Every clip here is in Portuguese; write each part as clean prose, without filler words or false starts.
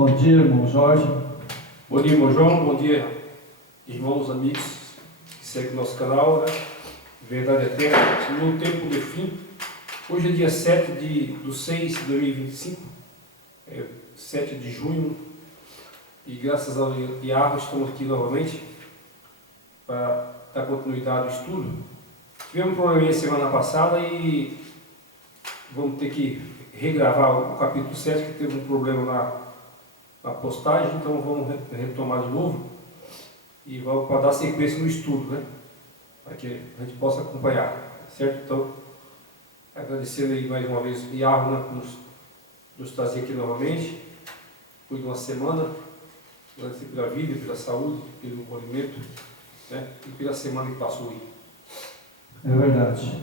Bom dia, irmão Jorge. Bom dia, irmão João. Bom dia, irmãos, amigos que seguem o nosso canal, né? Verdade Eterna, no tempo de fim. Hoje é dia 7 de 6 de 2025, 7 de junho, e graças ao Yahweh estamos aqui novamente para dar continuidade ao estudo. Tivemos um probleminha semana passada e vamos ter que regravar o capítulo 7, que teve um problema na postagem, então vamos retomar de novo e vamos para dar sequência no estudo, né? Para que a gente possa acompanhar, certo? Então, agradecendo aí mais uma vez o Yahweh, né, nos trazer aqui novamente, por uma semana, agradecer pela vida, pela saúde, pelo envolvimento, né? E pela semana que passou aí. É verdade.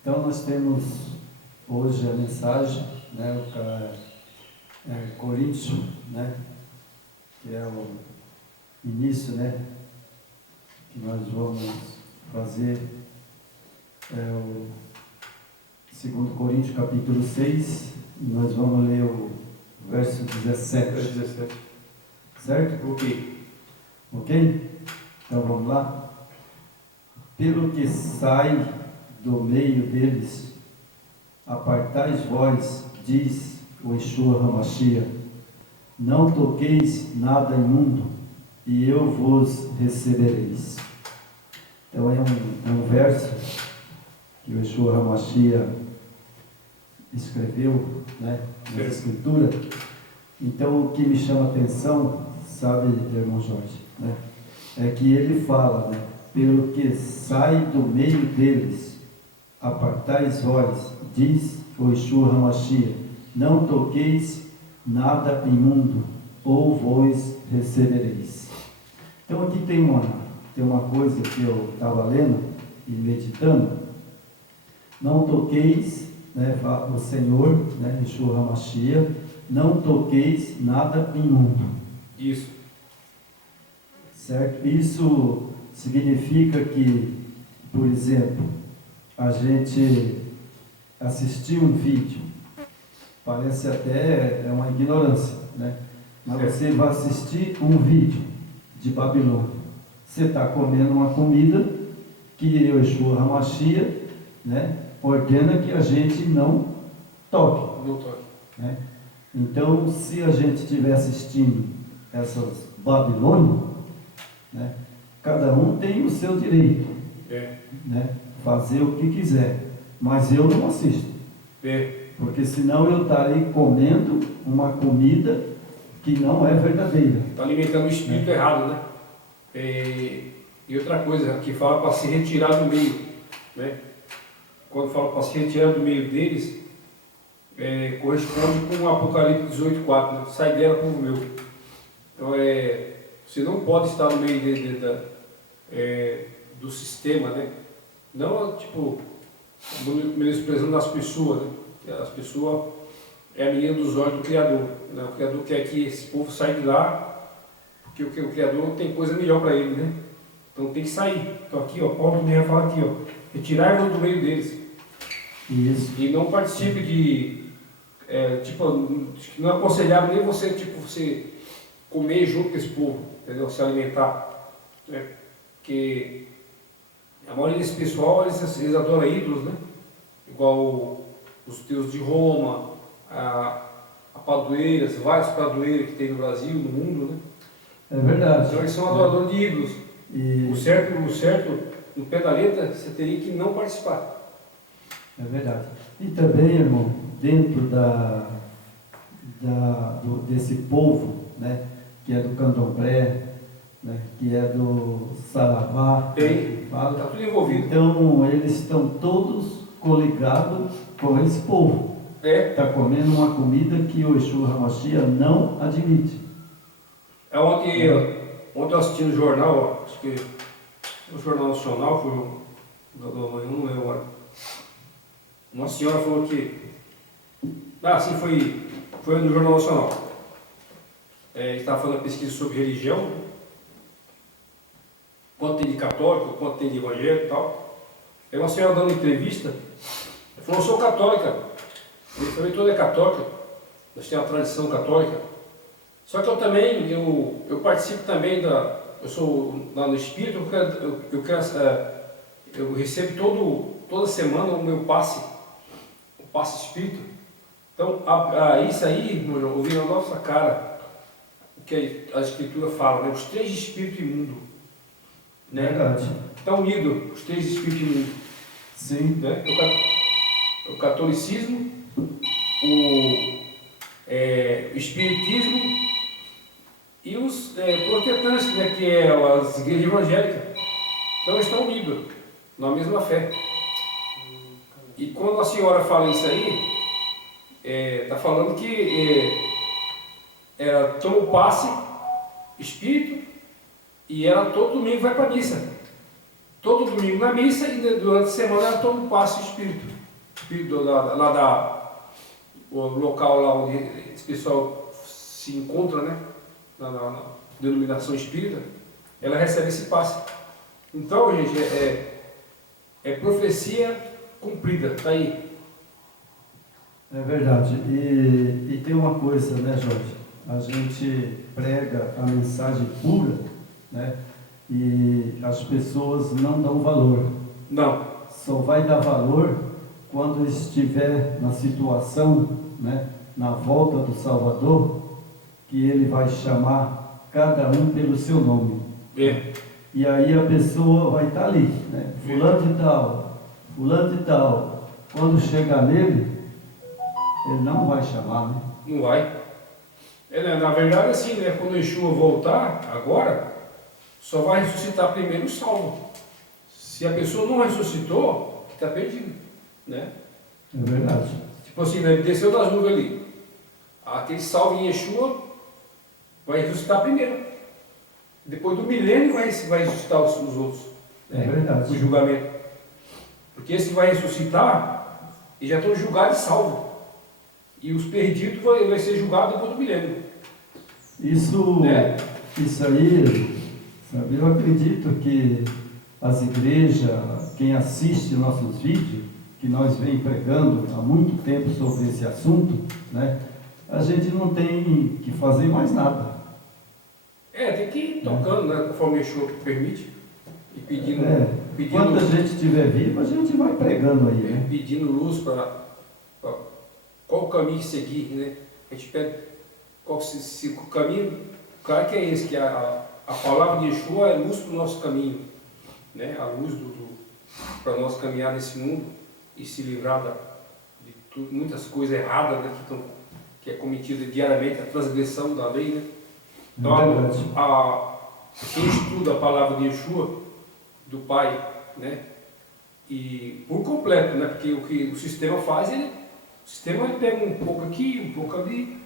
Então nós temos hoje a mensagem, né, o Coríntios, né, que é o início, né, que nós vamos fazer, o 2 Coríntios capítulo 6, e nós vamos ler o verso 17. Verso 17. Certo? Ok. Ok? Então vamos lá. Pelo que sai do meio deles, apartais vós, diz o Yeshua HaMashiach, não toqueis nada imundo, e eu vos recebereis. Então é um verso que o Yeshua HaMashiach escreveu, né, na escritura. Então o que me chama a atenção, sabe, irmão Jorge, né, é que ele fala, né, pelo que sai do meio deles, apartais vós, diz o Yeshua HaMashiach, não toqueis nada imundo, ou vos recebereis. Então aqui tem uma coisa que eu estava lendo e meditando. Não toqueis, né, o Senhor, né, Yeshua HaMashiach, não toqueis nada imundo. Isso. Certo? Isso significa que, por exemplo, a gente assistir um vídeo, parece até uma ignorância, né? Mas você vai assistir um vídeo de Babilônia. Você está comendo uma comida que o Yeshua HaMashiach, né, ordena que a gente não toque. Não toque. Né? Então, se a gente estiver assistindo essas Babilônias, né, cada um tem o seu direito, né, fazer o que quiser, mas eu não assisto, porque senão eu estarei comendo uma comida que não é verdadeira. Está alimentando o espírito errado, né? E outra coisa, que fala para se retirar do meio, né? Quando fala para se retirar do meio deles, corresponde com o Apocalipse 18:4, né? Sai dela, povo meu. Então, você não pode estar no meio do sistema, né? Não, tipo, menosprezando as pessoas, né? As pessoas é a menina dos olhos do Criador, né? O Criador quer que esse povo saia de lá, porque o Criador tem coisa melhor para ele, né? Então tem que sair. Então aqui, ó, Paulo também fala aqui, ó, retirai-vos do meio deles. Isso. E não participe de, não é aconselhável nem você, você comer junto com esse povo, entendeu? Se alimentar, né? Porque a maioria desse pessoal, eles adoram ídolos, né? Igual os deuses de Roma, a padroeiras, vários padroeiros que tem no Brasil, no mundo, né? É verdade. Então eles são adoradores de ídolos. E O certo, no pé da letra, você teria que não participar. é verdade. E também, irmão, dentro desse povo, né, que é do candomblé, né, que é do saravá, Está tudo envolvido. então eles estão todos coligados com esse povo. Está comendo uma comida que o Yeshua HaMashiach não admite. Ontem eu assisti no jornal, acho que no Jornal Nacional, foi não lembro agora. Uma senhora falou que. Sim, foi no Jornal Nacional. Ele estava fazendo uma pesquisa sobre religião, quanto tem de católico, quanto tem de evangélico e tal. Aí uma senhora dando entrevista, ela falou, eu sou católica. Ele também toda é católica, nós temos a tradição católica. Só que eu também, eu participo também eu sou lá no Espírito, eu recebo toda semana o meu passe, o passe Espírito. Então, isso aí, meu irmão, ouvindo na nossa cara, o que a Escritura fala, né? Os 3 espíritos imundos. Né? Verdade. Estão unidos, os 3 espíritos imundos. Sim. Né? O catolicismo, o espiritismo e os protestantes, né? Que é as igrejas evangélicas. Então, eles estão unidos na mesma fé. E quando a senhora fala isso aí, está falando que ela toma o passe espírito e ela todo domingo vai para a missa. Todo domingo na missa e durante a semana ela toma o passe espírito. O local lá onde esse pessoal se encontra, né? Na denominação espírita, ela recebe esse passe. Então, gente, é profecia cumprida, está aí. É verdade. E tem uma coisa, né, Jorge? A gente prega a mensagem pura, né? E as pessoas não dão valor. Não. Só vai dar valor quando estiver na situação, né, na volta do Salvador, que ele vai chamar cada um pelo seu nome. É. E aí a pessoa vai estar ali, né? Fulano de tal, fulano de tal. Quando chegar nele, ele não vai chamar, né? Não vai. Na verdade, assim, né? Quando o Yeshua voltar, agora, só vai ressuscitar primeiro o salvo. Se a pessoa não ressuscitou, está perdido, né? É verdade. Tipo assim, né? Ele desceu das nuvens ali. Aquele salvo em Yeshua vai ressuscitar primeiro. Depois do milênio vai ressuscitar os outros. É verdade. O julgamento. Porque esse vai ressuscitar e já estão julgados e salvos. E os perdidos vai ser julgado depois do milênio. Isso aí, sabe, eu acredito que as igrejas, quem assiste nossos vídeos, que nós vem pregando há muito tempo sobre esse assunto, né? A gente não tem que fazer mais nada. Tem que ir tocando, né? Conforme o Yeshua permite. E pedindo. Enquanto a gente estiver vivo, a gente vai pregando aí, né? Pedindo luz para qual o caminho seguir, né? A gente pede se o caminho, claro que é esse, que a palavra de Yeshua é luz para o nosso caminho, né? A luz para nós caminhar nesse mundo e se livrar de muitas coisas erradas, né? Que é cometida diariamente, a transgressão da lei, né? Então, quem estuda a palavra de Yeshua, do Pai, né? E por completo, né? Porque o que o sistema faz, o sistema pega um pouco aqui, um pouco ali,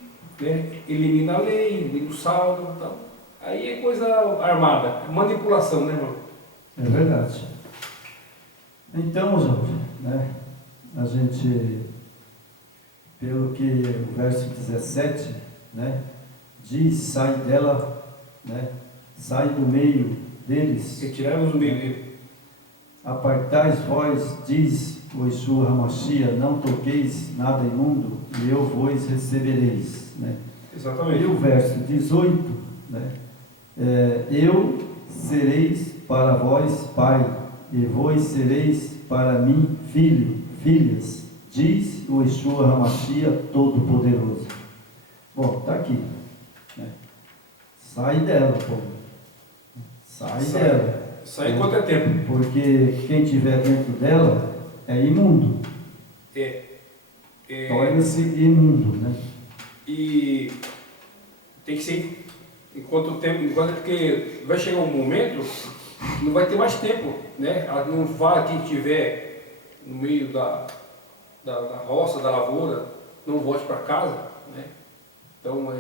né? Elimina a lei, elimina o saldo e tal. Aí é coisa armada, manipulação, né, irmão? É verdade. Então, Jorge, né? A gente, pelo que o verso 17, né? Diz, sai dela, né? Sai do meio deles. Retiramos do meio dele. Apartais vós, diz o Yeshua HaMashiach, não toqueis nada imundo, e eu vos recebereis. Né? Exatamente. E o verso 18, né? Eu sereis para vós pai, e vós sereis para mim filhas, diz o Yeshua HaMashiach Todo-Poderoso. Bom, está aqui. Né? Sai dela, pô. Sai dela. Sai quanto é tempo? Porque quem estiver dentro dela é imundo. Torna-se imundo, né? E tem que ser porque vai chegar um momento que não vai ter mais tempo, né? Não vai quem estiver no meio da roça, da lavoura, não volte para casa, né? Então,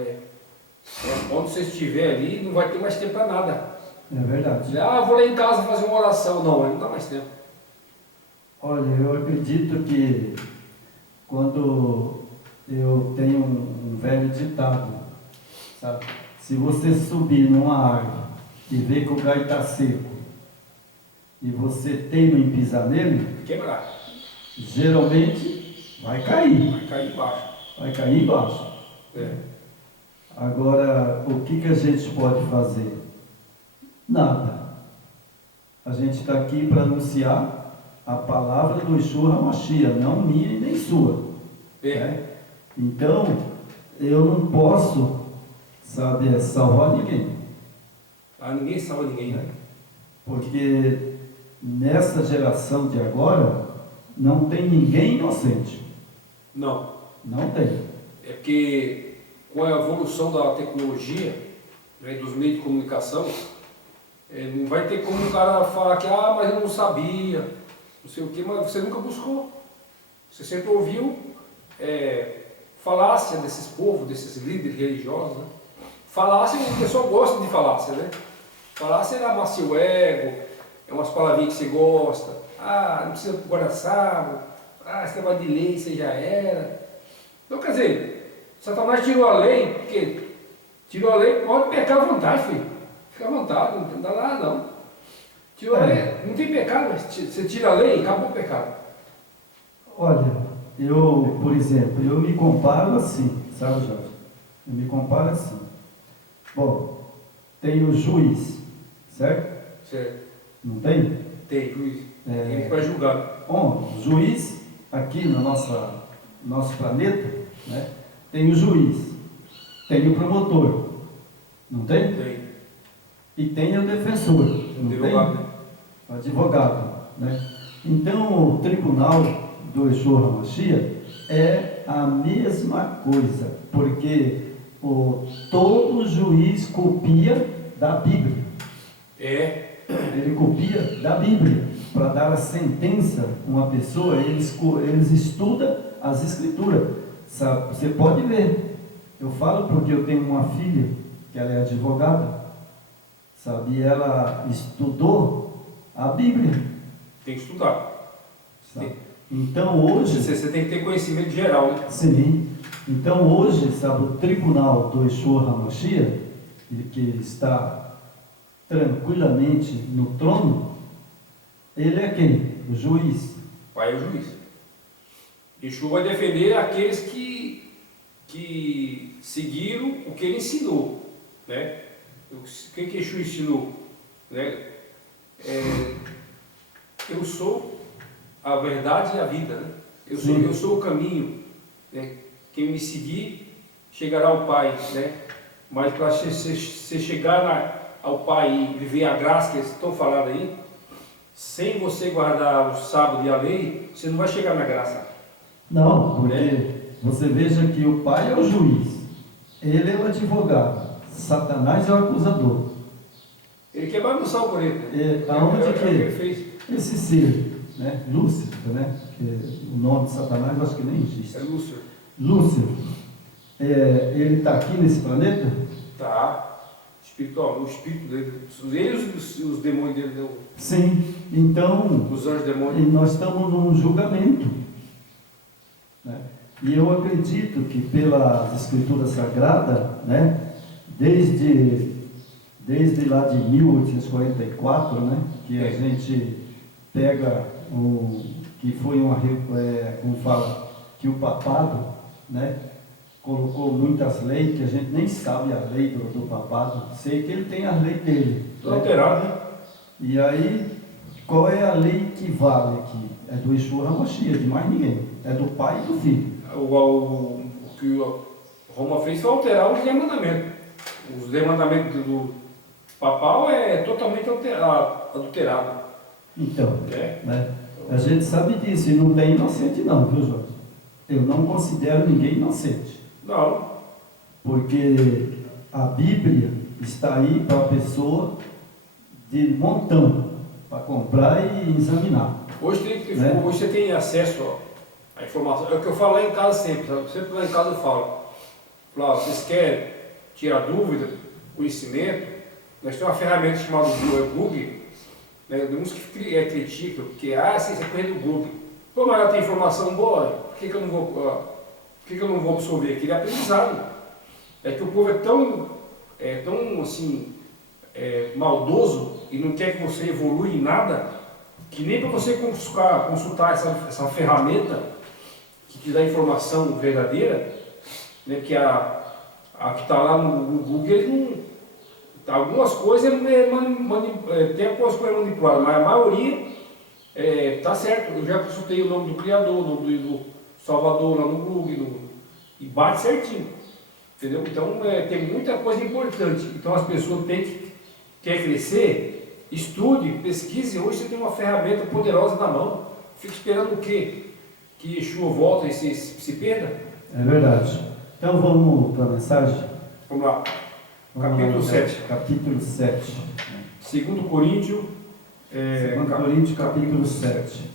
onde você estiver ali, não vai ter mais tempo para nada. É verdade. Vou lá em casa fazer uma oração. Não dá mais tempo. Olha, eu acredito que quando eu tenho um velho ditado, sabe? Se você subir numa árvore e ver que o galho está seco e você teima em pisar nele, quebrar. Geralmente vai cair. Vai cair embaixo. Vai cair embaixo. Agora, o que a gente pode fazer? Nada. A gente está aqui para anunciar a palavra do Yeshua HaMashiach, não minha e nem sua. Né? Então, eu não posso, sabe, salvar ninguém. Ninguém salva ninguém, né? Porque nessa geração de agora, não tem ninguém inocente. Não. Não tem. É porque com a evolução da tecnologia, né, dos meios de comunicação, não vai ter como o cara falar que, mas eu não sabia, não sei o quê, mas você nunca buscou. Você sempre ouviu falácia desses povos, desses líderes religiosos, né? Falácia, o pessoal gosta de falácia, né? Falácia é amacia o ego, é umas palavrinhas que você gosta. Não precisa guardar sábado, esse negócio de lei, você já era. Então, quer dizer, Satanás tirou a lei, porque tirou a lei, pode pecar à vontade, filho. Fica à vontade, não dá nada não. Tirou a lei, não tem pecado, mas você tira a lei e acabou o pecado. Olha, eu, por exemplo, eu me comparo assim, sabe, Jorge? Eu me comparo assim. Bom, tem o juiz, certo? Certo. Não tem? Tem, juiz. Ele que vai julgar. Bom, juiz, aqui no nosso planeta, né, tem o juiz, tem o promotor, não tem? Tem. E tem o defensor, não Advogado, tem? né? O advogado, né? Então, o tribunal do Yeshua HaMashiach é a mesma coisa, porque todo juiz copia da Bíblia. Ele copia da Bíblia. Para dar a sentença a uma pessoa, eles estudam as escrituras. Sabe? Você pode ver. Eu falo porque eu tenho uma filha, que ela é advogada, sabe? E ela estudou a Bíblia. Tem que estudar. Sabe? Então hoje... Você tem que ter conhecimento geral, né? Sim. Então hoje, sabe, o tribunal do Yeshua HaMashiach, que está tranquilamente no trono, ele é quem? O juiz. O pai é o juiz. Yeshua vai defender aqueles que seguiram o que ele ensinou, né? O que Yeshua ensinou, né? Eu sou a verdade e a vida, né? Eu sou o caminho, né? Quem me seguir chegará ao Pai, né? Mas para você chegar ao Pai e viver a graça que eles estão falando aí, sem você guardar o sábado e a lei, você não vai chegar na graça. Não, porque você veja que o pai é o juiz, ele é o advogado, Satanás é o acusador. Ele quer bagunçar o planeta. Aonde que ele fez? Esse ser, né, Lúcifer, né, que o nome de Satanás eu acho que nem existe. É Lúcifer. Lúcifer, ele está aqui nesse planeta? Tá. Espiritual, o espírito dele, eles e os demônios dele, Sim, então os anjos demônios. nós estamos num julgamento, né? E eu acredito que pelas escrituras sagradas, né, desde lá de 1844, né, que a gente pega que foi como fala, que o papado, né, colocou muitas leis que a gente nem sabe a lei do papado. Sei que ele tem a lei dele. Tudo alterado, né? E aí, qual é a lei que vale aqui? É do Yeshua HaMashiach, de mais ninguém. É do pai e do filho. O que Roma fez foi alterar os 10 mandamentos. Os 10 mandamentos do papal é totalmente adulterado. Então, né? A gente sabe disso e não tem inocente não, viu, Jorge? Eu não considero ninguém inocente. Não. Porque a Bíblia está aí para a pessoa de montão, para comprar e examinar. Hoje você tem acesso à informação. É o que eu falo lá em casa sempre. Sempre lá em casa eu falo. Vocês querem tirar dúvida, conhecimento? Nós temos uma ferramenta chamada Google. Né? Uns que criticam, porque isso é coisa do Google. Pô, mas ela tem informação boa, por que eu não vou absorver? Aquele aprendizado. É que o povo é tão assim, maldoso e não quer que você evolua em nada, que nem para você consultar essa ferramenta que te dá informação verdadeira, né, que A que está lá no Google, eles não. Algumas coisas tem algumas coisas manipuladas, mas a maioria tá certo. Eu já consultei o nome do criador, o nome do Salvador lá no Google, e bate certinho. Entendeu? Então tem muita coisa importante. Então as pessoas quer crescer, estude, pesquise. Hoje você tem uma ferramenta poderosa na mão. Fica esperando o quê? Que Yeshua volta e se perda? É verdade. Então vamos para a mensagem? Vamos lá. Capítulo 7. Capítulo 7. 2 Coríntios. 2 Coríntios, capítulo 7.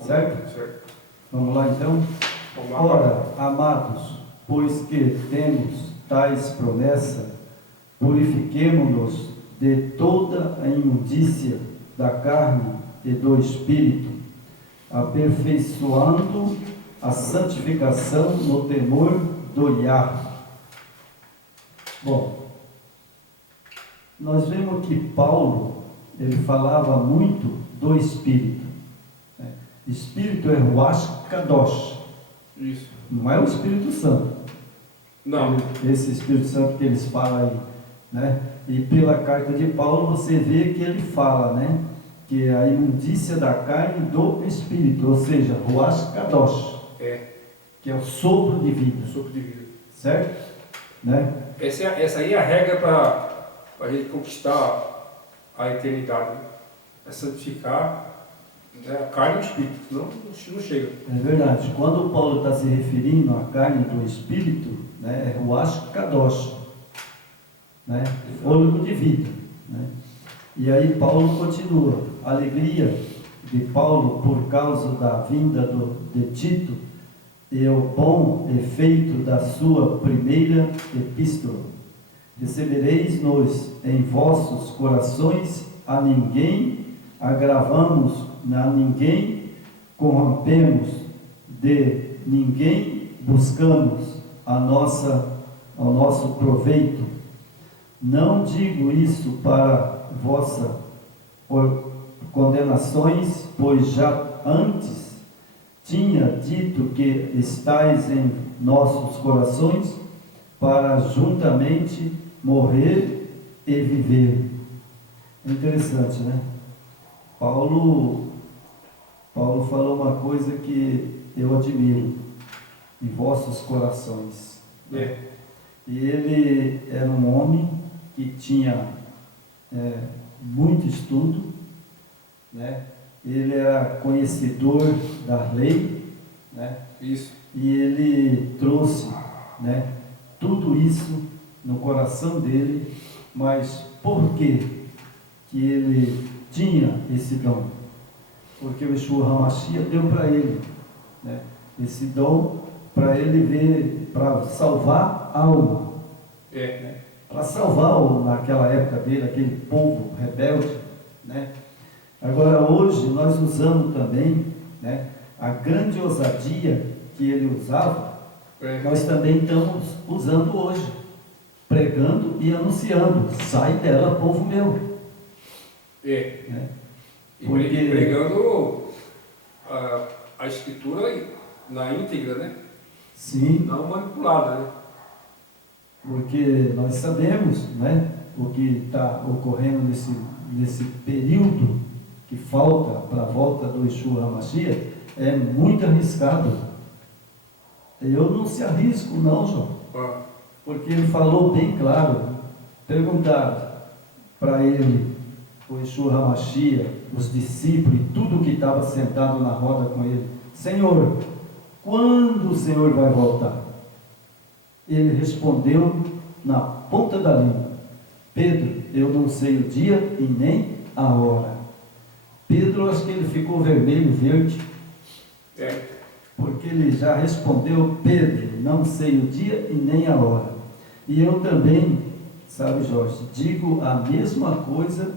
Certo? Certo. Vamos lá então? Vamos lá. Ora, amados, pois que temos tais promessas, purifiquemo-nos de toda a imundícia da carne e do espírito, aperfeiçoando a santificação no temor do Iá. Bom, nós vemos que Paulo, ele falava muito do Espírito. Espírito é Ruach Kadosh. Isso. Não é o Espírito Santo. Não. Esse Espírito Santo que eles falam aí, né? E pela carta de Paulo você vê que ele fala, né? Que é a imundícia da carne e do Espírito, ou seja, Ruach Kadosh. Que é o sopro de vida. O sopro de vida. Certo? Né? Essa aí é a regra para a gente conquistar a eternidade. Né? É santificar, né, a carne e o espírito, senão não chega. É verdade. Quando Paulo está se referindo à carne do espírito, né, é Ruach Kadosh, né, fôlego de vida. Né? E aí Paulo continua. A alegria de Paulo por causa da vinda de Tito e o bom efeito da sua primeira epístola. Recebereis-nos em vossos corações, a ninguém agravamos, a ninguém corrompemos, de ninguém buscamos ao nosso proveito. Não digo isso para vossas condenações, pois já antes tinha dito que estáis em nossos corações para juntamente morrer e viver. Interessante, né? Paulo falou uma coisa que eu admiro, em vossos corações. E ele era um homem que tinha muito estudo, né? Ele era conhecedor da lei, né? Isso. E ele trouxe, né, tudo isso no coração dele. Mas por que ele tinha esse dom? Porque o Yeshua HaMashiach deu para ele, né, esse dom para ele ver, para salvar a alma. Né? Para salvar naquela época dele, aquele povo rebelde, né? Agora hoje nós usamos também, né, a grande ousadia que ele usava, nós também estamos usando hoje, pregando e anunciando: sai dela, povo meu. Né? Porque pregando a escritura na íntegra, né? Sim. Não manipulada, né? Porque nós sabemos, né, o que está ocorrendo nesse período que falta para a volta do Yeshua HaMashiach, é muito arriscado. Eu não se arrisco não, João, porque ele falou bem claro. Perguntaram para ele, o Yeshua HaMashiach, os discípulos e tudo que estava sentado na roda com ele: Senhor, quando o Senhor vai voltar? Ele respondeu na ponta da língua: Pedro, eu não sei o dia e nem a hora. Pedro, acho que ele ficou vermelho, verde, porque ele já respondeu: Pedro, não sei o dia e nem a hora. E eu também, sabe, Jorge, digo a mesma coisa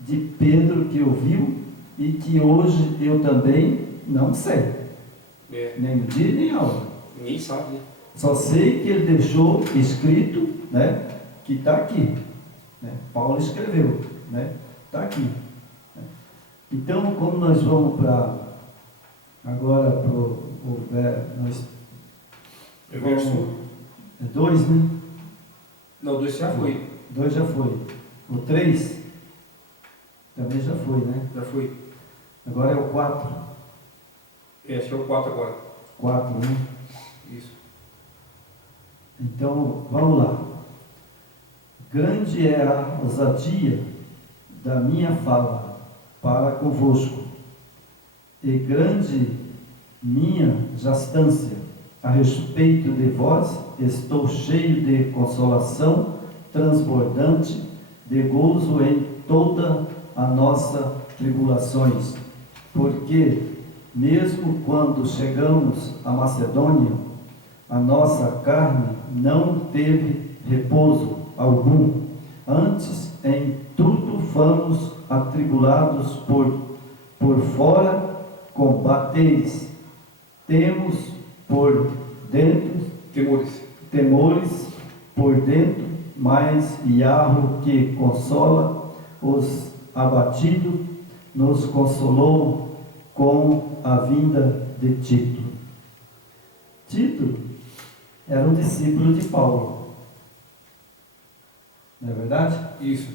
de Pedro, que ouviu e que hoje eu também não sei, nem o dia nem a hora. Ninguém sabe, né? Só sei que ele deixou escrito, né, que está aqui, né? Paulo escreveu, né? Está aqui. Então, como nós vamos agora para o verso 2, né? Não, 2 já foi. 2 já foi. O 3 também já foi, né? Já foi. Agora é o 4. Acho que é o 4 agora. 4, né? Isso. Então, vamos lá. Grande é a ousadia da minha fala para convosco, e grande minha jactância a respeito de vós. Estou cheio de consolação, transbordante de gozo em toda a nossa tribulações, porque mesmo quando chegamos à Macedônia, a nossa carne não teve repouso algum. Antes, em tudo fomos atribulados por fora, combateis. Temos por dentro temores por dentro, mas Iarro, que consola os abatidos, nos consolou com a vinda de Tito. Tito era um discípulo de Paulo, não é verdade? Isso.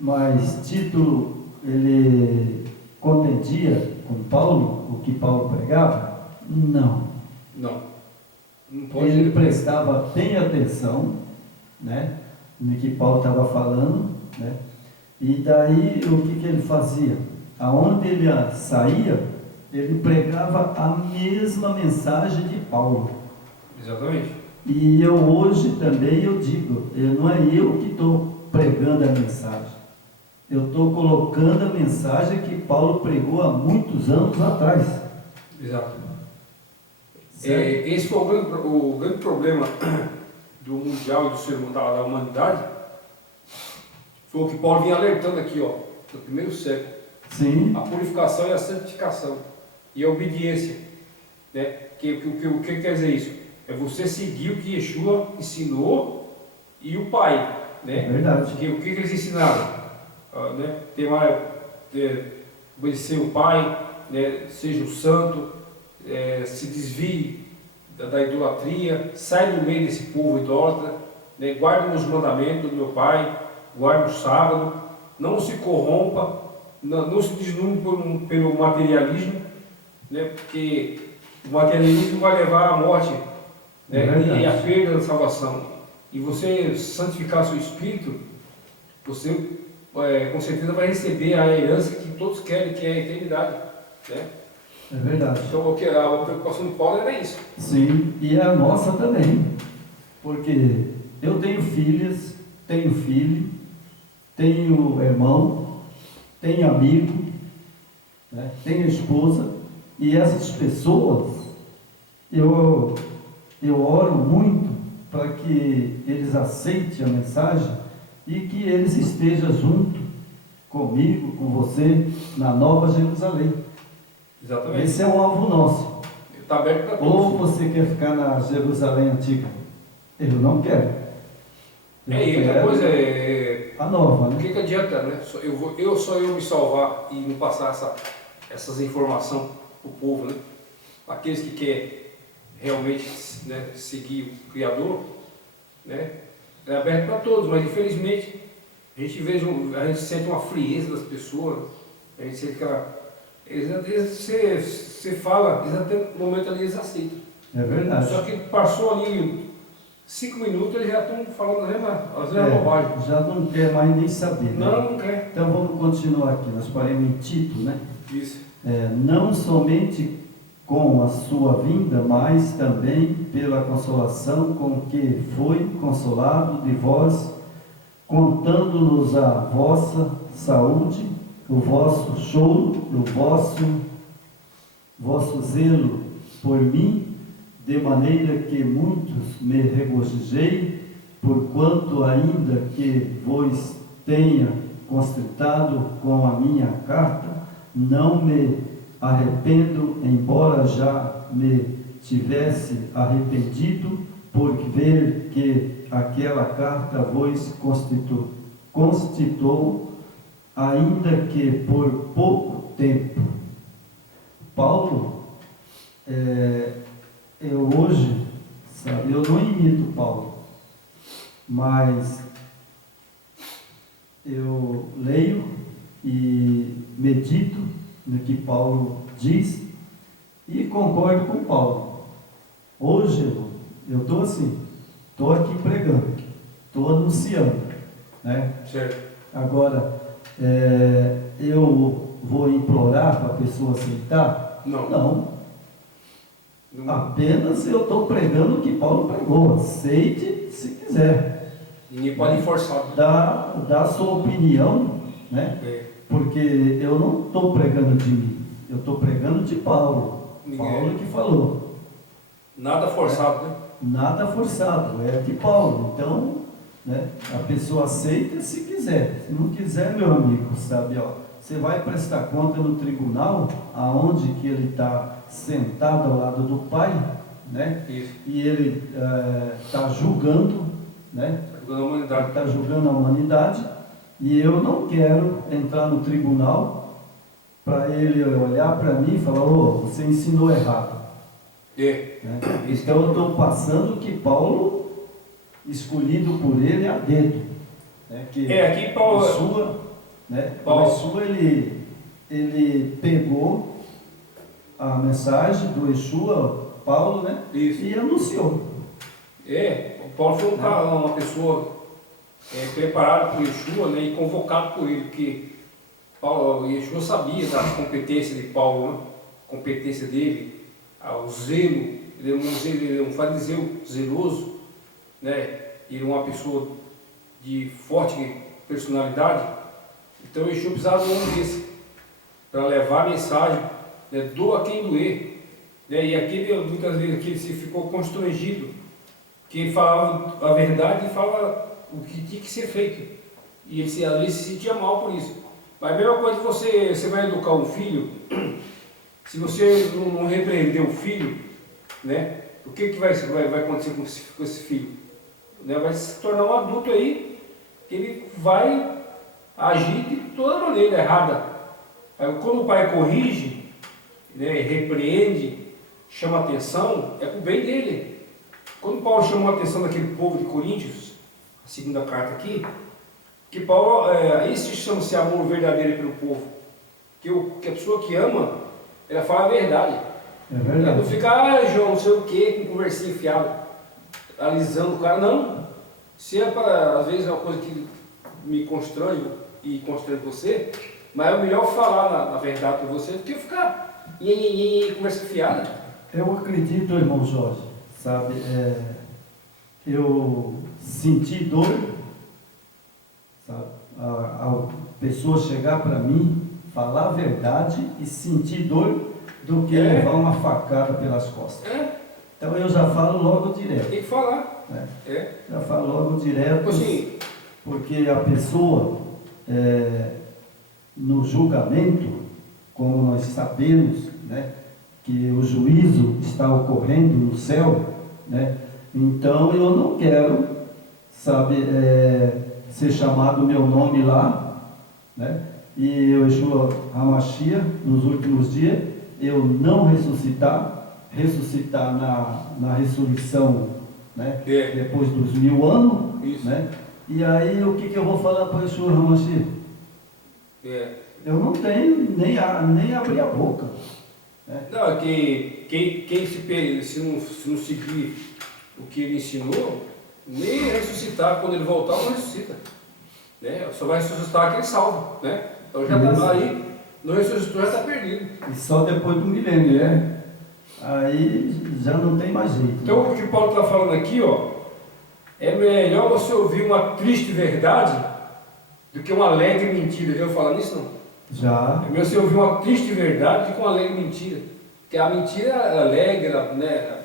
Mas Tito, ele contendia com Paulo o que Paulo pregava? Não. Não. Não pode. Ele prestava bem atenção, né, no que Paulo estava falando, né? E daí o que ele fazia? Aonde ele saía, ele pregava a mesma mensagem de Paulo. Exatamente. E eu hoje também eu digo, não é eu que estou pregando a mensagem. Eu estou colocando a mensagem que Paulo pregou há muitos anos atrás. Exato. Certo? Esse foi o grande problema do mundial e do ser humano, da humanidade. Foi o que Paulo vinha alertando aqui, ó, no primeiro século. Sim. A purificação e a santificação. E a obediência. Né? O que quer dizer isso? É você seguir o que Yeshua ensinou e o Pai. Né? É verdade. O que eles ensinaram? Né? Obedecer o Pai, né? Seja o santo, se desvie da idolatria, sai do meio desse povo idólatra, né? Guarde os mandamentos do meu Pai, guarde o sábado, não se corrompa, não se deslumbre pelo materialismo, né? Porque o materialismo vai levar à morte, né? E à perda da salvação. E você santificar seu espírito, você com certeza vai receber a herança que todos querem, que é a eternidade. Né? É verdade. Então a preocupação de Paulo era isso. Sim, e é a nossa também. Porque eu tenho filhas, tenho filho, tenho irmão, tenho amigo, né? Tenho esposa, e essas pessoas, eu oro muito para que eles aceitem a mensagem e que eles estejam junto comigo, com você, na Nova Jerusalém. Exatamente. Esse é um alvo nosso. Está aberto para todos. Ou você quer ficar na Jerusalém antiga? Eu não quero. E outra coisa a nova, né? O que adianta, né? Só eu me salvar e não passar essas informações para o povo, né? Aqueles que querem realmente, né, seguir o Criador, né? É aberto para todos, mas infelizmente a gente sente uma frieza das pessoas, a gente sente aquela. Você fala, eles até no momento ali eles aceitam. É verdade. Só que passou ali 5 minutos, eles já estão falando às vezes bobagem. Já não quer mais nem saber. Não quer. Então vamos continuar aqui. Nós paramos em Tito, né? Isso. Não somente com a sua vinda, mas também pela consolação com que foi consolado de vós, contando-nos a vossa saúde, o vosso choro, o vosso zelo por mim, de maneira que muitos me regozijei, porquanto ainda que vos tenha constritado com a minha carta, não me arrependo, embora já me tivesse arrependido, por ver que aquela carta vos constitou, ainda que por pouco tempo. Paulo, eu hoje, sabe, eu não imito Paulo, mas eu leio e medito no que Paulo diz e concordo com Paulo. Hoje, irmão, eu estou assim, estou aqui pregando, estou anunciando, né? Certo. Agora, eu vou implorar para a pessoa aceitar? Não. Não. Não. Apenas eu estou pregando o que Paulo pregou. Aceite se quiser. Ninguém pode forçar. Dá a sua opinião, né? É. Porque eu não estou pregando de mim, eu estou pregando de Paulo. Paulo que falou. Nada forçado, né? Nada forçado, é de Paulo. Então, né, a pessoa aceita se quiser. Se não quiser, meu amigo, sabe, ó, você vai prestar conta no tribunal, aonde que ele está sentado ao lado do Pai, né? Isso. E ele está julgando, né? Julgando a humanidade. Está julgando a humanidade, e eu não quero entrar no tribunal para ele olhar para mim e falar: ô, você ensinou errado. É. Né? Então eu estou passando que Paulo, escolhido por ele a dedo, né? Que Aqui Paulo. Yeshua, né? Paulo. Yeshua, ele pegou a mensagem do Yeshua, Paulo, né? Isso. E anunciou. O Paulo foi uma pessoa preparada por Yeshua, né, e convocado por ele, porque Paulo, Yeshua sabia da competência de Paulo, né? Competência dele, o zelo. Ele é um fariseu zeloso, né? Ele é uma pessoa de forte personalidade. Então Yeshua precisava de um homem desse para levar a mensagem, né? Doa quem doer, né? E aquele, muitas vezes aquele se ficou constrangido, que ele falava a verdade e falava o que tinha que ser feito, e ele às vezes se sentia mal por isso. Mas a mesma coisa que você vai educar um filho, se você não repreender o filho, né, o que vai acontecer com esse filho? Né, vai se tornar um adulto aí, que ele vai agir de toda maneira errada. Aí, quando o pai corrige, né, repreende, chama atenção, é para o bem dele. Quando Paulo chamou a atenção daquele povo de Coríntios, a segunda carta aqui, que Paulo, isso chama-se amor verdadeiro pelo povo. Que a pessoa que ama, ela fala a verdade. É verdade. Ela não fica, João, não sei o que, com conversinha enfiada, alisando o cara, não. Se é para, às vezes é uma coisa que me constrange e constrange você, mas é melhor falar na verdade para você do que ficar conversa enfiada. Eu acredito, irmão Jorge, sabe, eu senti dor, sabe, a pessoa chegar para mim, falar a verdade e sentir dor do que levar uma facada pelas costas. Então eu já falo logo direto. Tem que falar. Né? Já falo logo direto, Assim, porque a pessoa, no julgamento, como nós sabemos, né, que o juízo está ocorrendo no céu, né? Então eu não quero, sabe, ser chamado meu nome lá, né? E o Yeshua HaMashiach, nos últimos dias, eu não ressuscitar na ressurreição, né? Depois dos 1000 anos, isso. Né? E aí o que eu vou falar para o Yeshua HaMashiach? Eu não tenho nem abrir a boca. Não, que quem se não seguir o que ele ensinou, nem ressuscitar, quando ele voltar, não ressuscita. Né? Só vai ressuscitar aquele salvo. Né? Então já está aí, não ressuscitou, já está perdido. E só depois do milênio, né? Aí já não tem mais jeito. Então o que Paulo está falando aqui, ó, é melhor você ouvir uma triste verdade do que uma alegre mentira. Já ouviu falar nisso, não? Já. É melhor você ouvir uma triste verdade do que uma alegre mentira. Porque a mentira é alegre, né?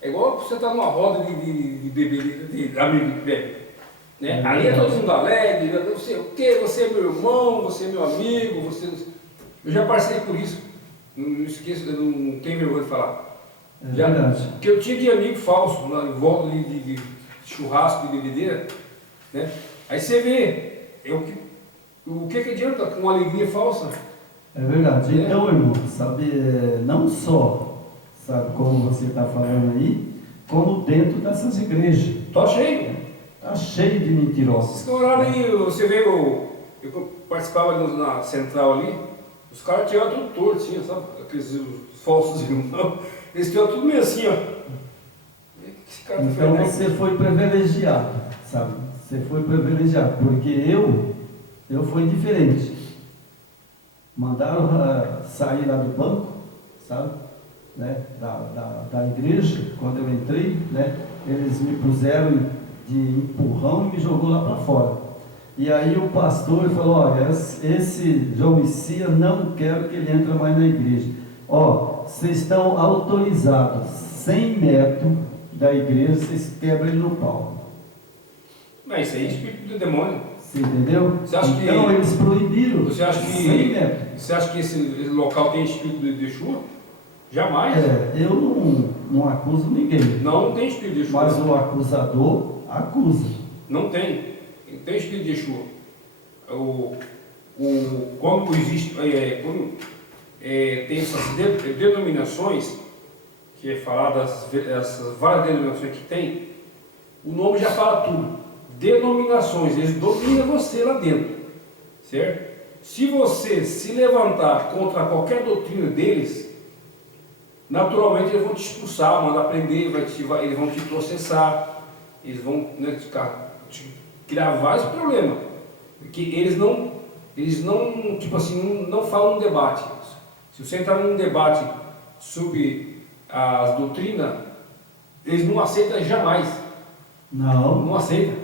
É igual você estar numa roda de bebê, de amigo que bebe. Né? Ali é todo mundo alegre, não sei o quê, você é meu irmão, você é meu amigo, você... Eu já passei por isso. Não esqueço, eu não tenho vergonha de falar. Verdade. Porque eu tinha de amigo falso, em volta de churrasco, de bebedeira, né? Aí você vê, o que adianta com uma alegria falsa? É verdade. Então, irmão, sabe, não só, sabe, como você está falando aí, como dentro dessas igrejas. Tá cheio. Está cheio de mentirosos. Esse horário aí, você vê, eu participava na central ali, os caras tiravam tudo torto, assim, sabe? Aqueles os falsos irmãos, eles tiravam tudo meio assim, ó. Esse cara tá Então fazendo você foi privilegiado, sabe? Você foi privilegiado, porque eu fui diferente. Mandaram sair lá do banco, sabe? Né? Da igreja, quando eu entrei, né? Eles me puseram de empurrão e me jogou lá para fora. E aí o pastor falou, olha, esse João Messias, não quero que ele entre mais na igreja. Ó, vocês estão autorizados, 100 metros da igreja, vocês quebram ele no pau. Mas isso aí é espírito do demônio. Você entendeu? Você acha então que, eles proibiram você acha 100 metros. Você acha que esse local tem espírito de Yeshua? Jamais. Eu não acuso ninguém. Não tem espírito de Yeshua. Mas o acusador acusa. Não tem. Não tem espírito de Yeshua. Quando existe, tem essas denominações, que é falar essas várias denominações que tem, o nome já fala tudo. Denominações, eles dominam você lá dentro, certo? Se você se levantar contra qualquer doutrina deles, naturalmente eles vão te expulsar, mandar prender, eles vão te processar, eles vão, né, te criar vários problemas, porque eles não tipo assim, não falam um debate. Se você entrar num debate sobre as doutrinas, eles não aceitam jamais. Não aceitam.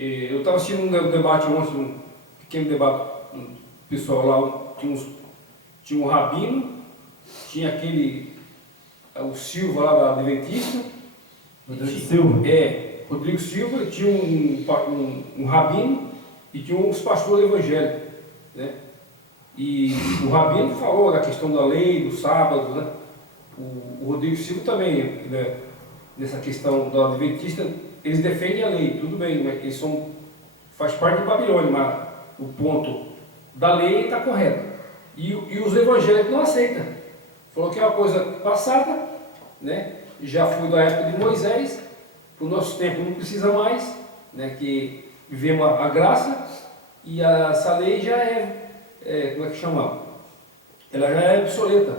Eu estava assistindo um debate ontem, um pequeno debate, um pessoal lá, tinha um rabino, tinha o Silva lá da Adventista, Rodrigo Silva, tinha um rabino e tinha uns pastores evangélicos, né? E o rabino falou da questão da lei, do sábado, né? O Rodrigo Silva também, né? Nessa questão da Adventista, eles defendem a lei, tudo bem, mas eles faz parte de Babilônia, mas o ponto da lei está correto. E os evangélicos não aceitam. Falou que é uma coisa passada, né? Já foi da época de Moisés, para o nosso tempo não precisa mais, né? Que vivemos a graça, e essa lei já como é que chama? Ela já é obsoleta,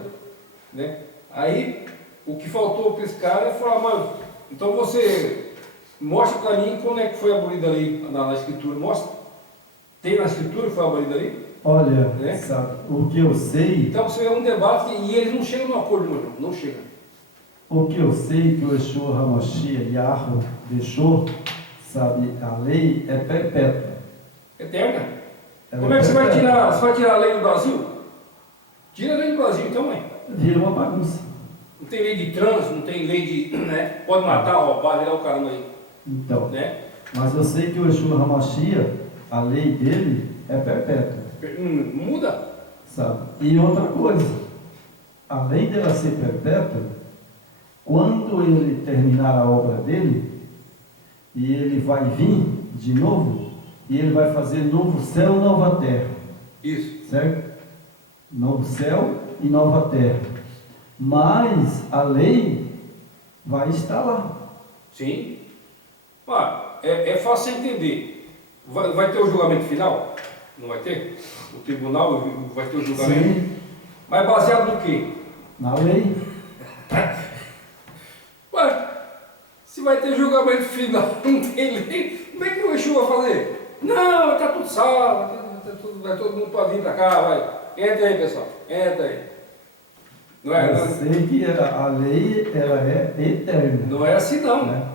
né? Aí, o que faltou para esse cara é falar, mano, então você mostra para mim como é que foi abolida a lei na Escritura, mostra. Tem na Escritura que foi abolida a lei? Olha, né? Sabe, o que eu sei... Então você vê um debate e eles não chegam no acordo, não chegam. O que eu sei que o Yeshua HaMashiach, Yahweh, deixou, sabe, a lei é perpétua. Eterna. Ela Como é que você vai tirar a lei do Brasil? Tira a lei do Brasil então, mãe. Vira uma bagunça. Não tem lei de trânsito, não tem lei de, né? Pode matar, roubar, virar o caramba aí. Então, né? Mas eu sei que o Yeshua HaMashiach, a lei dele é perpétua. Muda. Sabe? E outra coisa, além dela ser perpétua, quando ele terminar a obra dele, e ele vai vir de novo, e ele vai fazer novo céu e nova terra. Isso. Certo? Novo céu e nova terra. Mas a lei vai estar lá. Sim. É fácil entender. Vai ter o julgamento final? Não vai ter? O tribunal vai ter o julgamento? Sim. Mas baseado no quê? Na lei. Se vai ter julgamento final, não tem lei, como é que o Exu vai fazer? Não, está tudo salvo, vai todo mundo pode vir para cá, vai. Entra aí, pessoal, entra aí. Não é? Eu sei que a lei ela é eterna. Não é assim não. Né?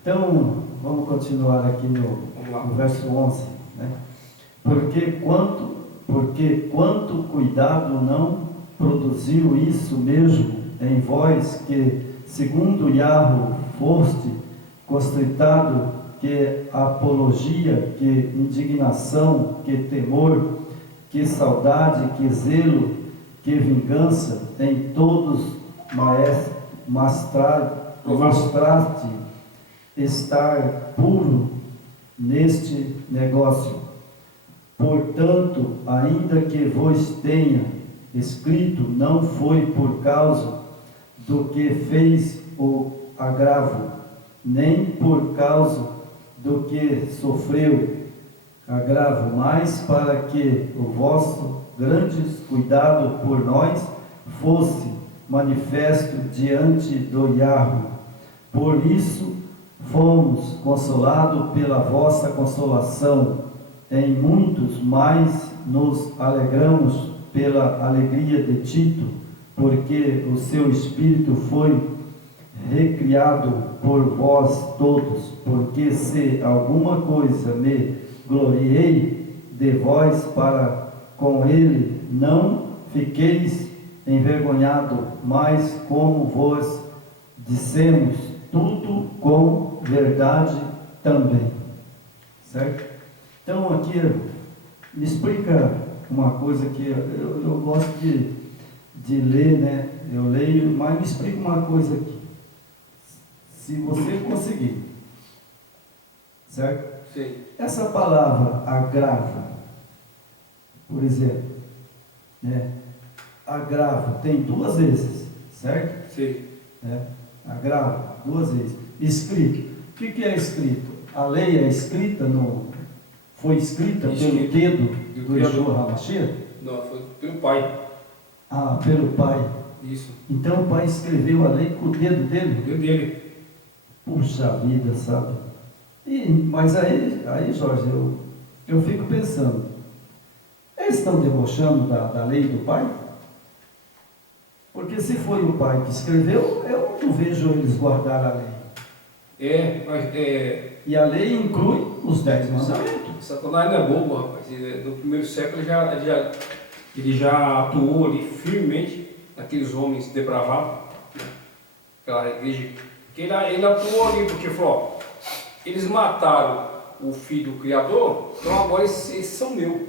Então, vamos continuar aqui no verso 11. Né? Porque quanto cuidado não produziu isso mesmo em vós, que, segundo Yahweh, foste constritado, que apologia, que indignação, que temor, que saudade, que zelo, que vingança, em todos mostraste estar puro neste negócio. Portanto, ainda que vos tenha escrito, não foi por causa do que fez o agravo, nem por causa do que sofreu agravo, mas para que o vosso grande cuidado por nós fosse manifesto diante do Yahweh. Por isso fomos consolados pela vossa consolação. Em muitos mais nos alegramos pela alegria de Tito, porque o seu espírito foi recriado por vós todos, porque se alguma coisa me gloriei de vós para com ele, não fiqueis envergonhado, mas como vos dissemos, tudo com verdade também. Certo? Então aqui, me explica uma coisa que eu gosto de ler, né? Eu leio, mas me explica uma coisa aqui. Se você conseguir, certo? Sim. Essa palavra agravo, por exemplo, né? Agravo tem duas vezes, certo? Sim. Agravo, duas vezes. Escrito. O que é escrito? A lei é escrita foi escrita pelo dedo do Yeshua HaMashiach? Não, foi pelo Pai. Ah, pelo Pai. Isso. Então o Pai escreveu a lei com o dedo dele? O dedo dele. Puxa vida, sabe? Mas aí Jorge, eu fico pensando, eles estão debochando da lei do Pai? Porque se foi o Pai que escreveu, eu não vejo eles guardar a lei. E a lei inclui os 10 mandamentos. Satanás não é bobo, rapaz. No primeiro século ele já atuou ali firmemente naqueles homens depravados, né? Aquela igreja. Ele atuou ali porque falou, ó, eles mataram o filho do Criador, então agora esses são meus.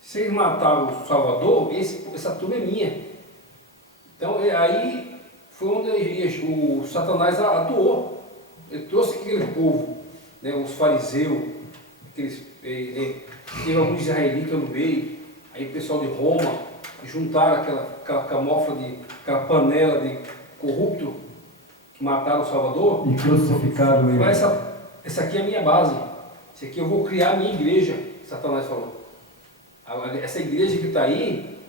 Se eles mataram o Salvador, essa turma é minha. Então aí foi onde o Satanás atuou. Ele trouxe aquele povo, né, os fariseus, teve alguns israelitas no meio, aí o pessoal de Roma juntaram aquela camofla, aquela panela de corrupto que mataram o Salvador e crucificaram ele. Essa aqui é a minha base, esse aqui eu vou criar a minha igreja, Satanás falou. Essa igreja que está aí,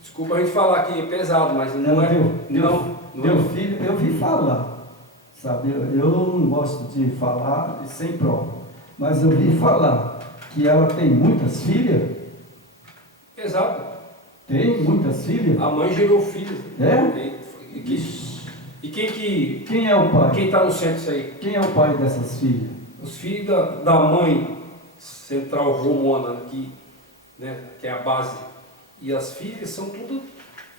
desculpa a gente falar que é pesado, mas não é. Filho, eu vi falar. Sabe, eu não gosto de falar sem prova, mas eu vi falar que ela tem muitas filhas. Exato. Tem muitas filhas? A mãe gerou filhos. É? E quem é o pai? Quem está no centro disso aí? Quem é o pai dessas filhas? Os filhos da mãe central romana, né, que é a base. E as filhas são tudo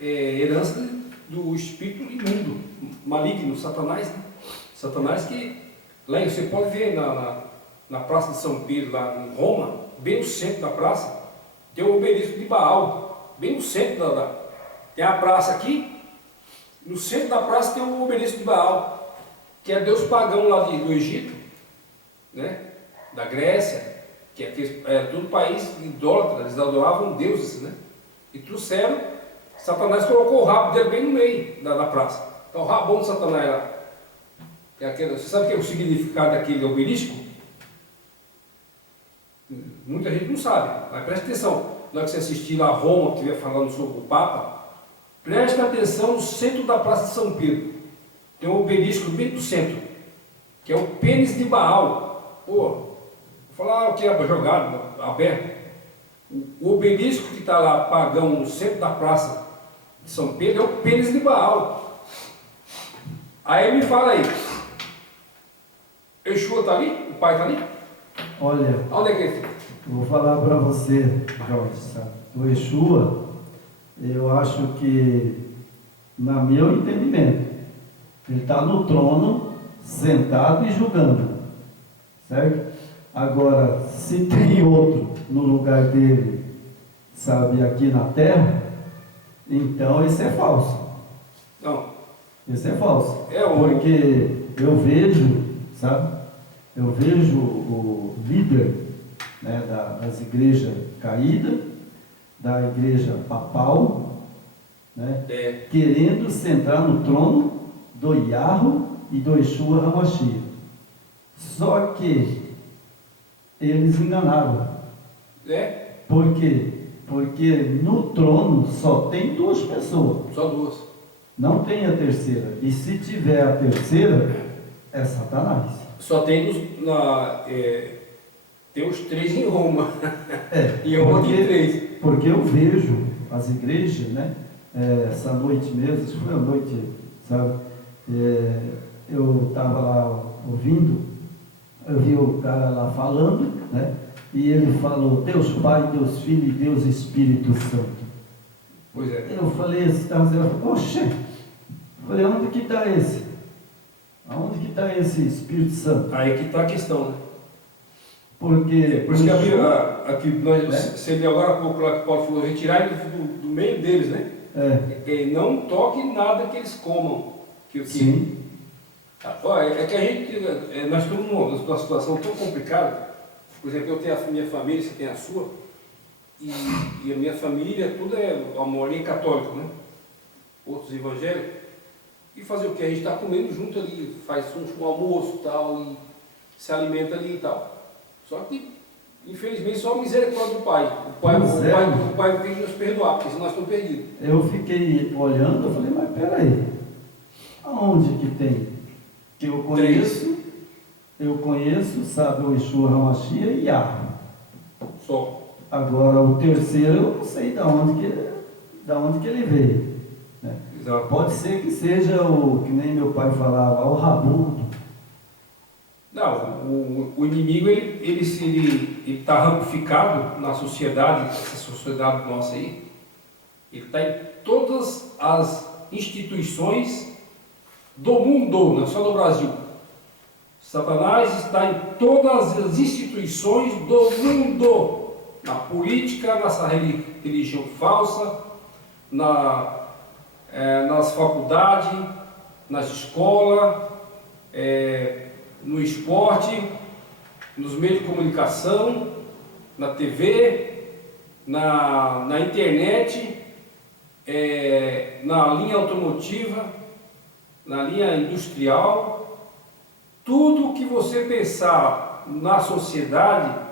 herança do espírito imundo, maligno, Satanás, né? Satanás que, lá você pode ver na Praça de São Pedro, lá em Roma, bem no centro da praça, tem o obelisco de Baal, bem no centro tem a praça aqui, no centro da praça tem o obelisco de Baal, que é Deus pagão lá do Egito, né? Da Grécia, que é todo país idólatra, eles adoravam deuses, né? E trouxeram, Satanás colocou o rabo dele bem no meio da praça. Então o rabão de Satanás lá. Você sabe o que é o significado daquele obelisco? Muita gente não sabe, mas preste atenção. Na hora que você assistir lá a Roma, que estiver falando sobre o Papa, preste atenção no centro da Praça de São Pedro. Tem um obelisco bem do centro, que é o pênis de Baal. Vou falar o que é jogado, aberto. O obelisco que está lá, pagão, no centro da Praça de São Pedro, é o pênis de Baal. Aí me fala aí, Yeshua está ali? O pai está ali? Olha, onde é que ele fica? Vou falar para você, Jorge, sabe? O Yeshua, eu acho que, no meu entendimento, ele está no trono, sentado e julgando, certo? Agora, se tem outro no lugar dele, sabe, aqui na terra, então esse é falso. Não. Esse é falso. Porque eu vejo, sabe? Eu vejo o líder, né, das igrejas caídas, da igreja papal, né, querendo sentar no trono do Yahweh e do Yeshua HaMashiach. Só que eles enganaram. É? Por quê? Porque no trono só tem duas pessoas, Só duas. não tem a terceira. E se tiver a terceira, é Satanás. Só tem tem os três em Roma. E Roma tem três. Porque eu vejo as igrejas, né? Essa noite mesmo, isso foi a noite, sabe? Eu estava lá ouvindo, eu vi o cara lá falando, né? E ele falou, Deus Pai, Deus Filho e Deus Espírito Santo. Pois é. Eu falei, oxe, eu falei, onde que está esse? Aonde que está esse Espírito Santo? Aí que está a questão, né? Porque... Por isso que aqui você viu agora há pouco lá que Paulo falou, retirar do meio deles, né? Não toque nada que eles comam. Sim. É que a gente, nós estamos numa situação tão complicada. Por exemplo, eu tenho a minha família, você tem a sua, e a minha família, tudo é uma ordem católica, né? Outros evangélicos. E fazer o que? A gente está comendo junto ali, faz um almoço e tal, e se alimenta ali e tal. Só que, infelizmente, só a misericórdia do Pai. O Pai tem que nos perdoar, porque senão nós estamos perdidos. Eu fiquei olhando, eu falei, mas peraí, aonde que tem? Que eu conheço, sabe, o Yeshua HaMashiach e Yahweh. Só. Agora, o terceiro, eu não sei de onde que ele veio. Né? Exato. Pode ser que seja que nem meu pai falava, o rabudo. Não, o inimigo, ele está ramificado na sociedade, essa sociedade nossa aí. Ele está em todas as instituições do mundo, não só do Brasil. Satanás está em todas as instituições do mundo. Na política, nessa religião falsa, nas faculdades, nas escolas, no esporte, nos meios de comunicação, na TV, na internet, na linha automotiva, na linha industrial. Tudo que você pensar na sociedade,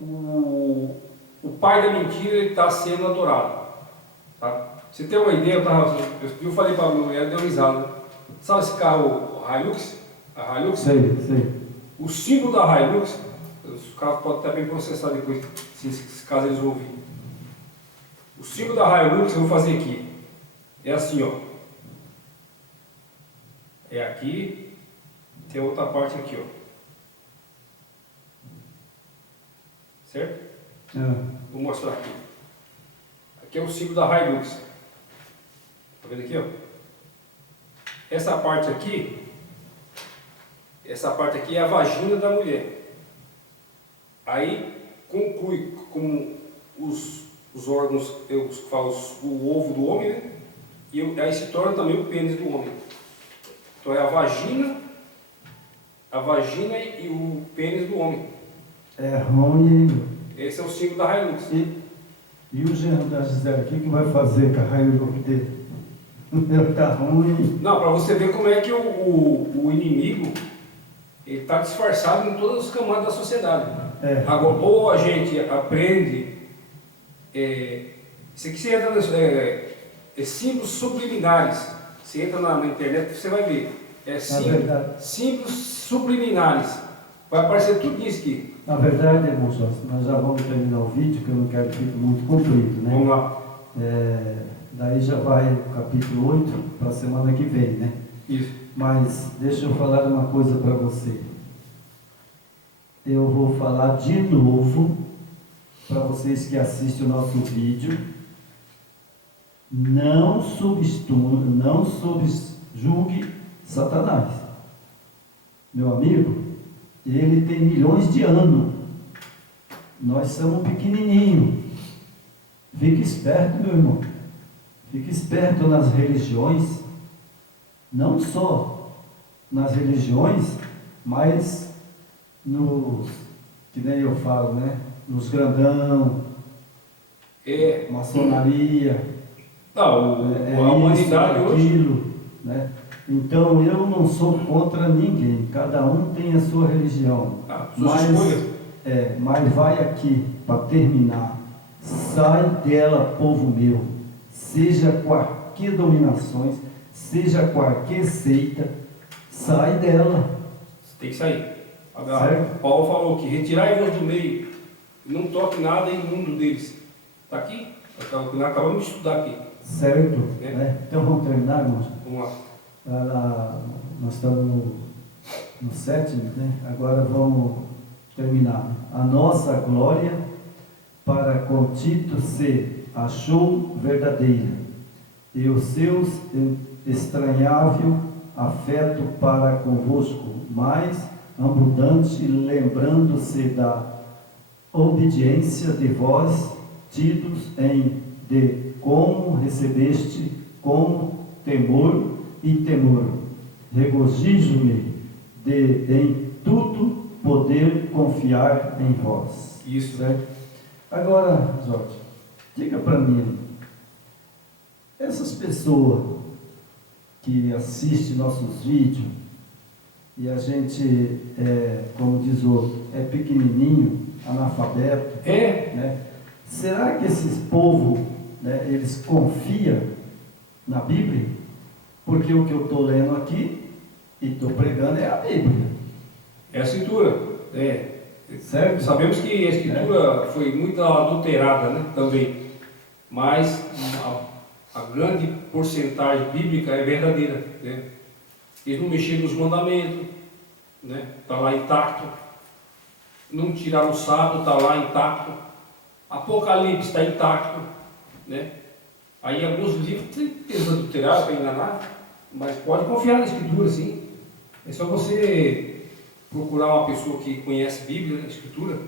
o pai da mentira está sendo adorado. Tá? Você tem uma ideia, eu falei para a minha mulher, deu risada. Sabe esse carro Hilux? A Hilux? Sei. O símbolo da Hilux, os carros podem até bem processar depois, caso eles ouvirem. O símbolo da Hilux, eu vou fazer aqui. É assim, ó. É aqui, tem outra parte aqui, ó. Certo? Vou mostrar aqui. Aqui é o símbolo da Hilux. Tá vendo aqui, ó? Essa parte aqui é a vagina da mulher. Aí conclui com os órgãos, eu falo o ovo do homem, né? E aí se torna também o pênis do homem. Então é a vagina e o pênis do homem. É ruim. Esse é o símbolo da Hilux. E o genro da Gisele, o que vai fazer com a Hilux dele? Tá ruim. Não, para você ver como é que o inimigo ele está disfarçado em todas as camadas da sociedade. Agora, ou a gente aprende, isso aqui você entra nos símbolos subliminares. Você entra na internet você vai ver. Símbolos subliminares. Vai aparecer tudo isso aqui. Na verdade, irmão Jorge, nós já vamos terminar o vídeo, que eu não quero que fique muito comprido, né? Vamos lá. Daí já vai o capítulo 8 para a semana que vem, né? Isso. Mas deixa eu falar uma coisa para você. Eu vou falar de novo para vocês que assistem o nosso vídeo. Não subjugue Satanás. Meu amigo, ele tem milhões de anos. Nós somos pequenininhos. Fique esperto, meu irmão. Fique esperto nas religiões. Não só nas religiões, mas que nem eu falo, né? Nos grandão, maçonaria. Não, a humanidade isso, hoje. aquilo, né? Então eu não sou contra ninguém, cada um tem a sua religião. Suas escolhas. Mas vai aqui, para terminar, sai dela, povo meu, seja qualquer dominações, seja qualquer seita, sai dela. Tem que sair. Certo? Paulo falou que retirai-vos do meio, não toque nada imundo deles. Está aqui? Acabamos de estudar aqui. Certo? Né? Então vamos terminar, irmãos? Vamos lá. Nós estamos no 7, né? Agora vamos terminar. A nossa glória para com Tito se achou verdadeira, e os seus estranhável afeto para convosco, mais abundante, lembrando-se da obediência de vós, tidos de como recebeste com temor e temor. Regozijo-me de em tudo poder confiar em vós. Isso. Certo? Agora, Jorge, diga para mim, essas pessoas que assistem nossos vídeos e a gente, como diz o outro, é pequenininho, analfabeto, né? Será que esses povos, né, eles confiam na Bíblia? Porque o que eu estou lendo aqui e estou pregando é a Bíblia. É a Escritura. Certo? Sabemos que a Escritura foi muito adulterada, né, também. Mas a grande porcentagem bíblica é verdadeira. Né? Eles não mexeram nos mandamentos, né? Está lá intacto. Não tiraram o sábado, está lá intacto. Apocalipse está intacto. Né? Aí alguns livros eles adulteraram para enganar, mas pode confiar na Escritura, sim. É só você procurar uma pessoa que conhece a Bíblia, a Escritura,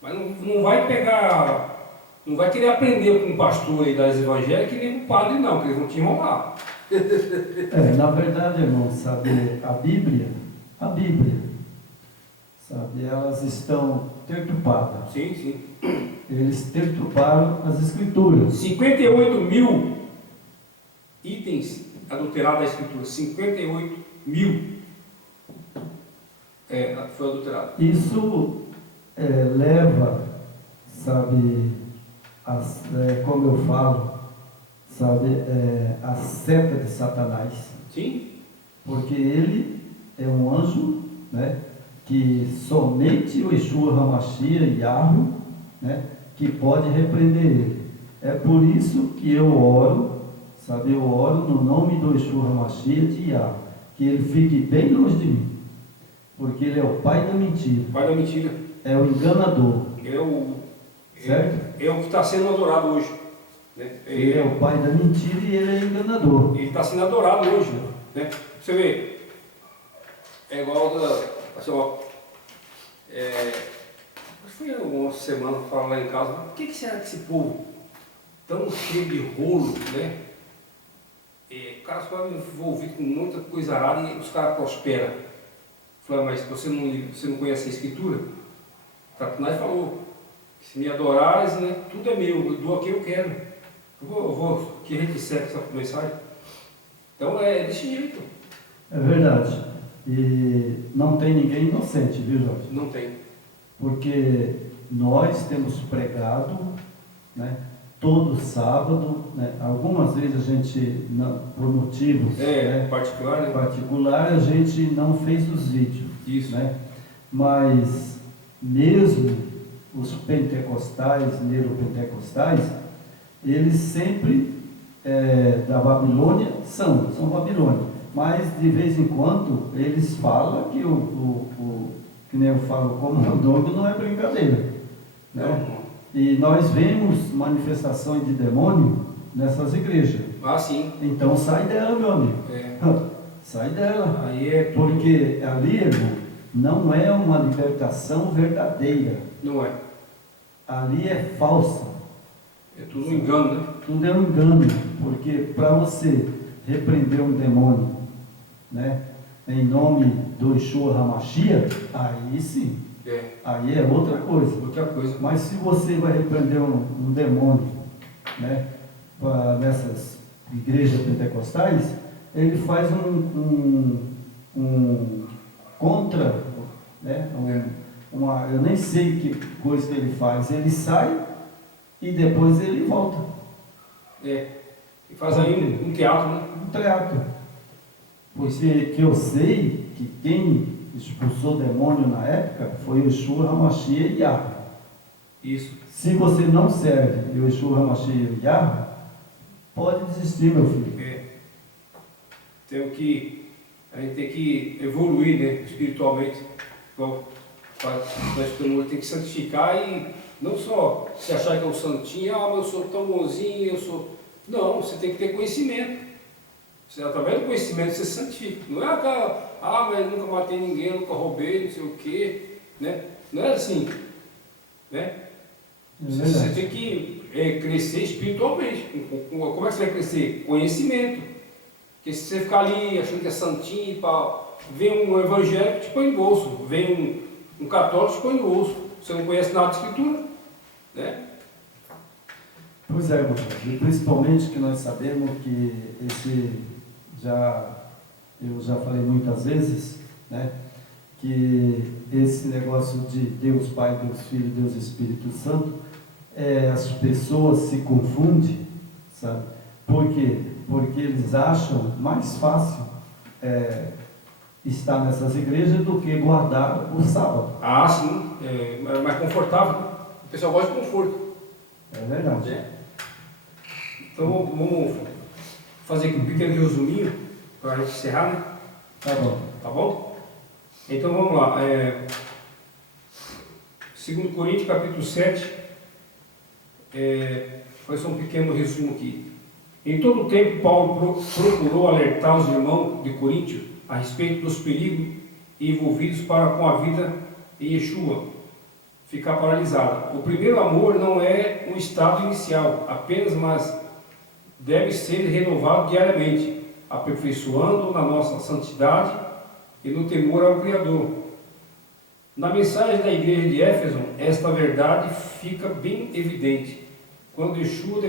mas não vai pegar, não vai querer aprender com um pastor aí das evangélicas e nem com um padre não, porque eles vão te enrolar. Na verdade, irmão, sabe, a Bíblia, sabe, elas estão deturpadas. Sim, sim. Eles deturparam as Escrituras. 58 mil itens adulterados da Escritura. 58 mil foi adulterado. Isso leva, sabe, como eu falo, sabe, a seta de Satanás. Sim. Porque ele é um anjo, né, que somente o Yeshua HaMashiach, Yahweh, né, que pode repreender ele. É por isso que eu oro, sabe, eu oro no nome do Yeshua HaMashiach de Yahweh, que ele fique bem longe de mim, porque ele é o pai da mentira. Pai da mentira. É o enganador. Certo? É o que está sendo adorado hoje. Né? Ele é o pai da mentira e ele é enganador. Ele está sendo adorado hoje. Né? Você vê, é igual assim, ó, fui uma semana falar lá em casa, por que será que esse povo tão cheio de rolo, né? O cara só é envolvido com muita coisa arada e os caras prosperam. Falei, mas você não conhece a Escritura? Satanás falou, se me adorares, né, tudo é meu, eu dou a quem eu quero. Eu vou que retisser essa mensagem. Então é desse jeito. É verdade. E não tem ninguém inocente, viu, Jorge? Não tem. Porque nós temos pregado, né, todo sábado, né, algumas vezes a gente, por motivos particular, a gente não fez os vídeos. Isso. Né? Mas mesmo os pentecostais, neopentecostais, eles sempre da Babilônia são Babilônia. Mas de vez em quando eles falam que que nem eu falo, como o nome não é brincadeira. Né? E nós vemos manifestações de demônio nessas igrejas. Ah, sim. Então sai dela, meu amigo. Sai dela. Aí porque ali, irmão, não é uma libertação verdadeira. Não é. Ali é falsa. É tudo um engano, né? Tudo é um engano. Porque para você repreender um demônio, né, em nome do Yeshua HaMashiach, aí sim. Aí é outra coisa. Outra coisa. Mas se você vai repreender um demônio, né, nessas igrejas pentecostais, ele faz um contra, né? Eu nem sei que coisa que ele faz. Ele sai e depois ele volta. E faz aí um teatro, né? Um teatro. Porque que eu sei que quem expulsou o demônio na época foi o Yeshua HaMashiach e Yahweh. Isso. Se você não serve o Yeshua HaMashiach e Yahweh, pode desistir, meu filho. A gente tem que evoluir, né, espiritualmente. Então, nós tem que santificar e não só se achar que é um santinho, mas eu sou tão bonzinho, eu sou... Não, você tem que ter conhecimento. Através do conhecimento você santifica. Não é aquela, mas eu nunca matei ninguém, eu nunca roubei, não sei o quê, né? Não é assim, né? Você tem que crescer espiritualmente. Como é que você vai crescer? Conhecimento. Porque se você ficar ali achando que é santinho, vem um evangélico te põe no bolso, vem um católico te põe no bolso. Você não conhece nada de escritura, né? Pois é, irmão. E principalmente que nós sabemos que eu já falei muitas vezes, né? Que esse negócio de Deus Pai, Deus Filho, Deus Espírito Santo, as pessoas se confundem, sabe? Por quê? Porque eles acham mais fácil estar nessas igrejas do que guardar o sábado. Ah, sim, é mais confortável. O pessoal gosta de conforto. É verdade. Então vamos fazer aqui um pequeno resuminho para a gente encerrar, né? Tá bom. Tá bom? Então vamos lá. 2 Coríntios capítulo 7, vai ser um pequeno resumo aqui. Em todo o tempo, Paulo procurou alertar os irmãos de Coríntio a respeito dos perigos envolvidos com a vida em Yeshua ficar paralisada. O primeiro amor não é um estado inicial, apenas, mas deve ser renovado diariamente, aperfeiçoando na nossa santidade e no temor ao Criador. Na mensagem da igreja de Éfeso, esta verdade fica bem evidente. Quando Yeshua